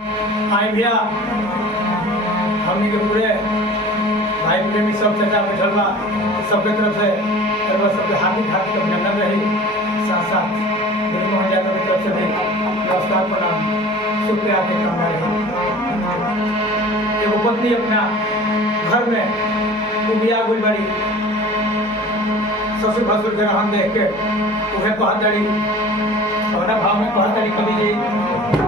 आई भैया हमने के पूरे भाई प्रेमी सब चर्चा बैठल बा सबके तरफ से सबके हार्दिक हार्दिक अभिनंदन रही। साथ साथ मोहन यादव की तरफ से भी नमस्कार प्रणाम शुक्रिया के काम रहे। एगो पत्नी अपना घर में उबिया गुल बड़ी ससुर भसुर के रहन देख के उहे कहतड़ी भाव में कहतड़ी कभी